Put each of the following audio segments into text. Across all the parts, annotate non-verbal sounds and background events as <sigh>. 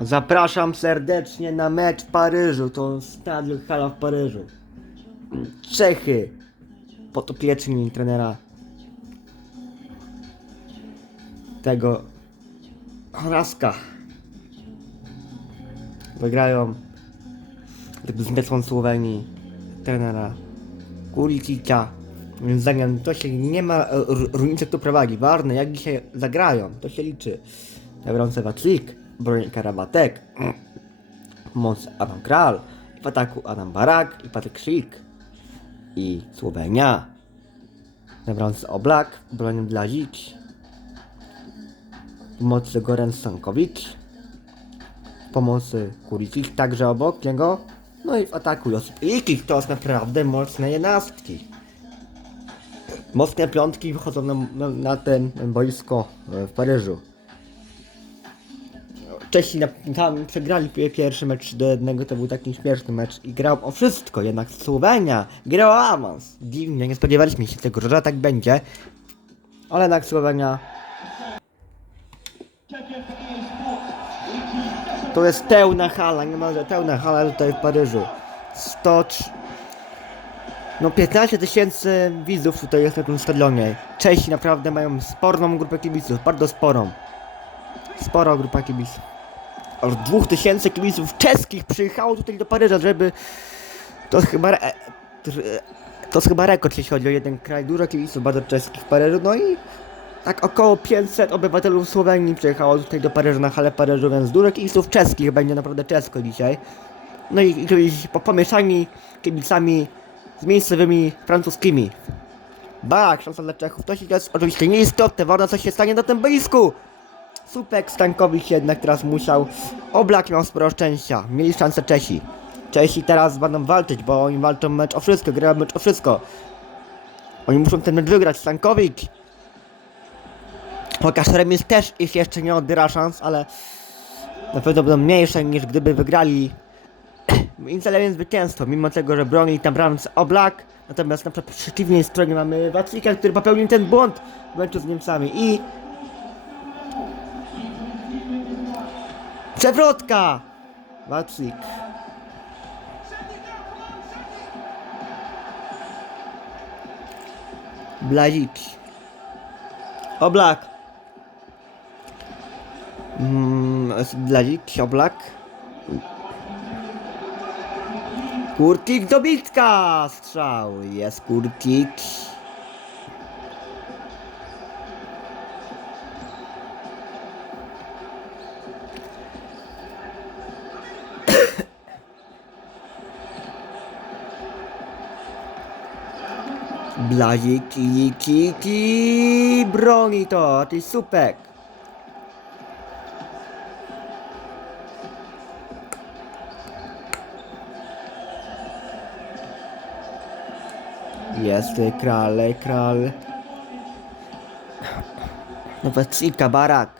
Zapraszam serdecznie na mecz w Paryżu. To stadion Hala w Paryżu. Czechy. Potopieczni trenera tego Raska. Wygrają meczą Słowenii trenera Kulicicia. Moim zdaniem to się nie ma różnicy kto prowadzi. Ważne jak dzisiaj zagrają. To się liczy. Biorący Waclik, broń Karabatek, moc Adam Kral, w ataku Adam Barak i Patryk Szyk i Słowenia. Biorący Oblak, broń Blazic, pomocy Goran Stankowicz, pomocy Kuricic także obok niego, no i w ataku Josip Ikic, to jest naprawdę mocne jednostki. Mocne piątki wychodzą na, na, na ten boisko w Paryżu. Na, tam przegrali pi- pierwszy mecz do jednego, to był taki śmieszny mecz i grał o wszystko, jednak Słowenia grała awans. Dziwnie, nie spodziewaliśmy się tego, że tak będzie, ale jednak Słowenia to jest pełna hala, niemalże pełna hala tutaj w Paryżu. 100, no 15 tysięcy widzów tutaj jest na tym stadionie. Czesi naprawdę mają sporą grupę kibiców, bardzo sporą. Spora grupa kibiców. Aż 2000 kibiców czeskich przyjechało tutaj do Paryża, żeby... To chyba... re- tr- To jest chyba rekord, jeśli chodzi o jeden kraj. Dużo kibiców bardzo czeskich w Paryżu, no i... Tak około 500 obywatelów Słowenii przyjechało tutaj do Paryża na halę Paryżu, więc dużo kibiców czeskich będzie naprawdę czesko dzisiaj. No i, i i po- pomieszani kibicami z miejscowymi francuskimi. Bak, szansa dla Czechów. To się jest oczywiście nieistotne, ważne co się stanie na tym boisku. Supek Stankowicz jednak teraz musiał. Oblak miał sporo szczęścia. Mieli szansę Czesi. Czesi teraz będą walczyć, bo oni walczą mecz o wszystko, grają mecz o wszystko. Oni muszą ten mecz wygrać. Stankowicz. Chociaż remis też ich jeszcze nie odbiera szans, ale na pewno będą mniejsze niż gdyby wygrali <clears throat> celem zwycięstwo, mimo tego, że broni tam bramce Oblak, natomiast na przeciwnej stronie mamy Waclika, który popełnił ten błąd w meczu z Niemcami i... Przewrotka! Waclik. Blazik. Oblak. Mm, Blazik, Oblak. Kurtik do bitka! Strzał. Jest Kurtik. Blazik i Kiki broni to, ty supek. Jest kral, kral. Nowacika, barak.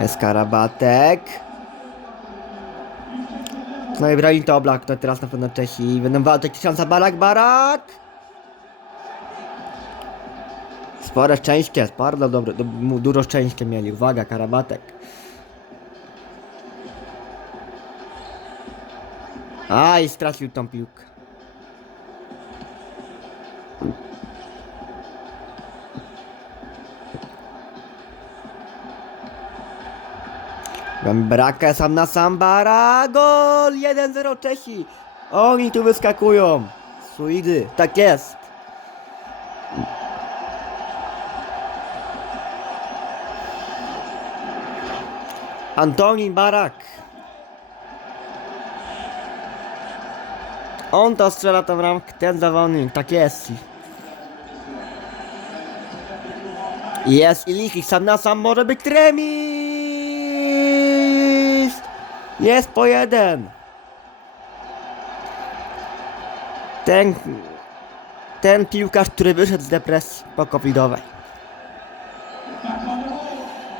Jest karabatek. No i broni to oblak, to teraz na pewno Czesi będą walczyć tysiąca barak, barak! Spore szczęście, bardzo dobre, dużo szczęścia mieli, uwaga, karabatek. Aj, stracił tą piłkę. Braka sam na sam bara, gol! 1-0 Czesi! Oni tu wyskakują! Suidy, tak jest! Antonin Barak! On to strzela tą ramkę, ten zawodnik, tak jest. Jest i sam na sam może być remis! Jest po jeden! Ten, ten piłkarz, który wyszedł z depresji po covidowej.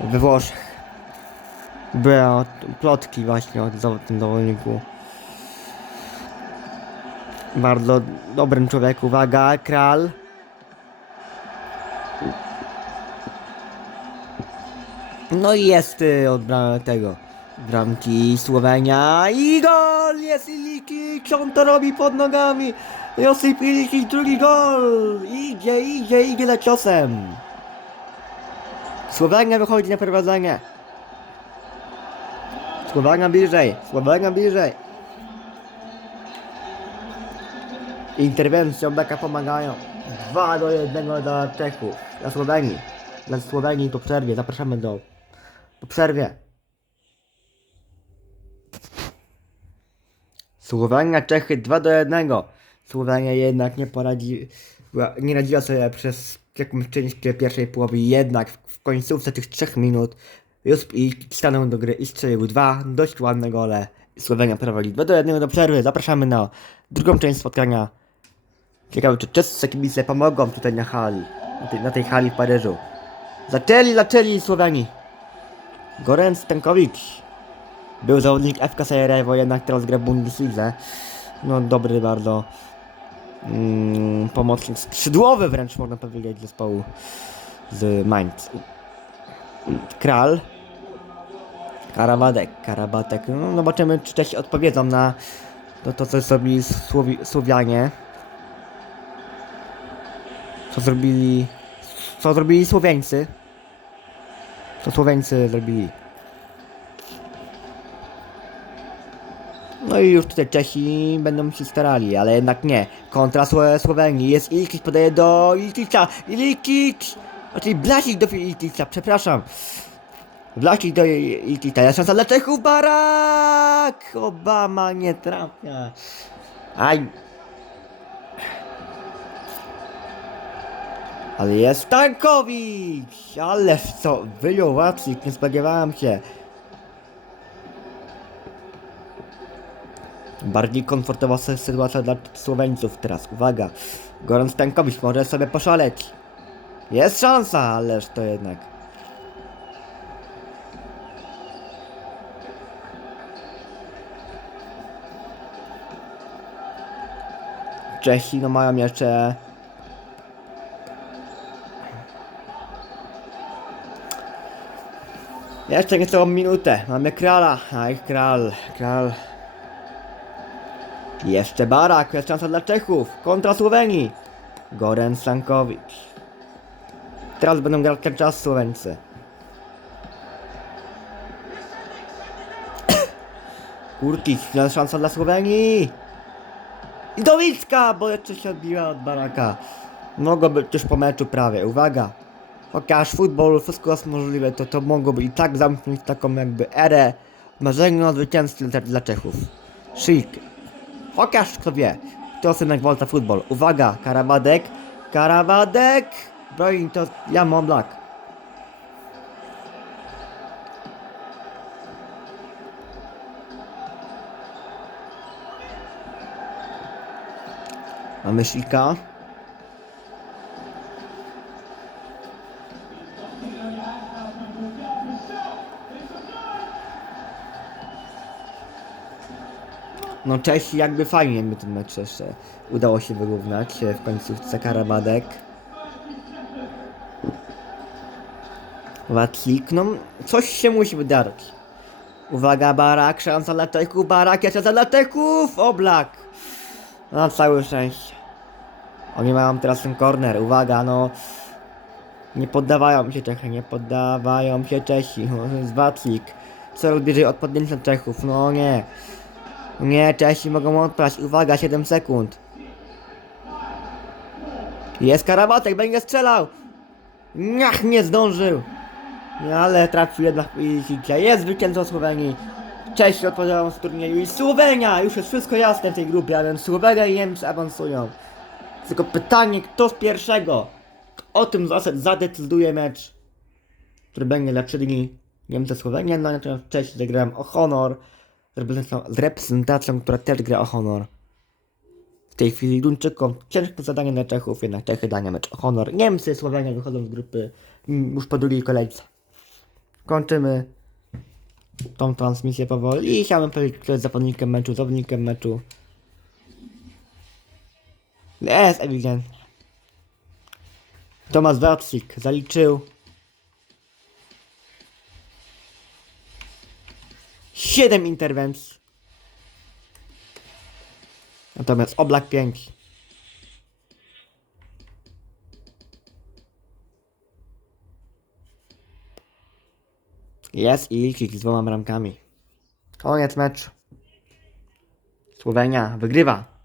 We Włoszech. Były plotki właśnie o tym zawodniku. Bardzo dobrym człowieku. Uwaga, kral. No i jest y, od bra- tego bramki Słowenia i gol! Jest Ilikic, on to robi pod nogami! Josip Ilikic, drugi gol! Idzie, idzie, idzie za ciosem! Słowenia wychodzi na prowadzenie. Słowenia bliżej, Słowenia bliżej. Interwencją beka pomagają. 2 do 1 dla Czechów. Dla Słowenii. Dla Słowenii po przerwie. Zapraszamy do... Po przerwie. Słowenia, Czechy 2 do 1. Słowenia jednak nie poradzi... Nie radziła sobie przez jakąś część pierwszej połowy. Jednak w końcówce tych 3 minut już i stanął do gry i strzelił dwa dość ładne gole. Słowenia prowadzi 2 do 1 do przerwy. Zapraszamy na drugą część spotkania. Ciekawe, czy czescy kibice pomogą tutaj na hali, na tej, na tej hali w Paryżu. Zaczęli, zaczęli Słoweni. Goran Stankowicz. Był zawodnik FK Sarajewo, jednak teraz gra w Bundeslidze. No dobry bardzo. Mm, pomocnik skrzydłowy wręcz można powiedzieć zespołu z Mainz. Kral. Karabatek, Karabatek. No, zobaczymy, czy Czesi odpowiedzą na to, to co zrobili Słowi Słowianie. Co zrobili... Co zrobili Słoweńcy? Co Słoweńcy zrobili? No i już tutaj Czesi będą się starali, ale jednak nie. Kontra Sło Słowenii. Jest Ilkic, podaje do Ilkica. Ilkic! Znaczy Blasik do Ilkica, przepraszam. Blasik do Ilkica. Jest szansa dla Czechów. Barak! Obama nie trafia. Aj. Ale jest Tankowicz! Ależ co, wyjął Wacik, nie spodziewałem się. Bardziej komfortowa sy- sytuacja dla Słoweńców teraz. Uwaga, Goran Stankowicz może sobie poszaleć. Jest szansa, ależ to jednak. Czesi no mają jeszcze Jeszcze niecałą minutę. Mamy krala. Aj, kral, kral. Jeszcze Barak. Jest szansa dla Czechów. Kontra Słowenii. Goren Sankowicz. Teraz będą grać ten czas Słoweńcy. <coughs> Kurkic. Jest szansa dla Słowenii. I bo jeszcze się odbiła od Baraka. Mogło być już po meczu prawie. Uwaga. Chociaż futbol wszystko jest możliwe, to to mogłoby i tak zamknąć taką jakby erę marzenia o zwycięstwie dla, Czechów. Szyk. Chociaż kto wie, to jednak walta futbol. Uwaga, Karabadek, Karabadek! Broni to Jan Oblak. Mamy Shika. No Czesi jakby fajnie by ten mecz jeszcze udało się wyrównać e, w końcówce Karabadek. Watlik, no coś się musi wydarzyć. Uwaga Barak, szansa dla Czechów, Barak, jeszcze za dla Czechów, Oblak. No całe szczęście. Oni mają teraz ten corner, uwaga no. Nie poddawają się Czechy, nie poddawają się Czesi. No, to jest Watlik. Coraz bliżej od podjęcia Czechów, no nie. Nie, Czesi mogą odpaść. Uwaga, 7 sekund. Jest Karabatek, będzie strzelał. Niach, nie zdążył. Ale trafił jednak i Jest zwycięzcą Słowenii. Czesi odpowiadają z turnieju i Słowenia! Już jest wszystko jasne w tej grupie, a więc Słowenia i Niemcy awansują. Tylko pytanie, kto z pierwszego? O tym zasad zadecyduje mecz, który będzie dla dni Niemcy Słowenia, no natomiast Czesi zagrają o honor z reprezentacją, która też gra o honor. W tej chwili Duńczykom ciężkie zadanie na Czechów, jednak Czechy dają mecz o honor. Niemcy, Słowenia wychodzą z grupy mm, już po drugiej kolejce. Kończymy tą transmisję powoli i chciałbym powiedzieć, kto jest zawodnikiem meczu, zawodnikiem meczu. Jest ewidentnie. Tomasz Wacik zaliczył 7 interwencji. Natomiast Oblak 5. Jest i Ilkik z dwoma bramkami. Koniec meczu. Słowenia wygrywa.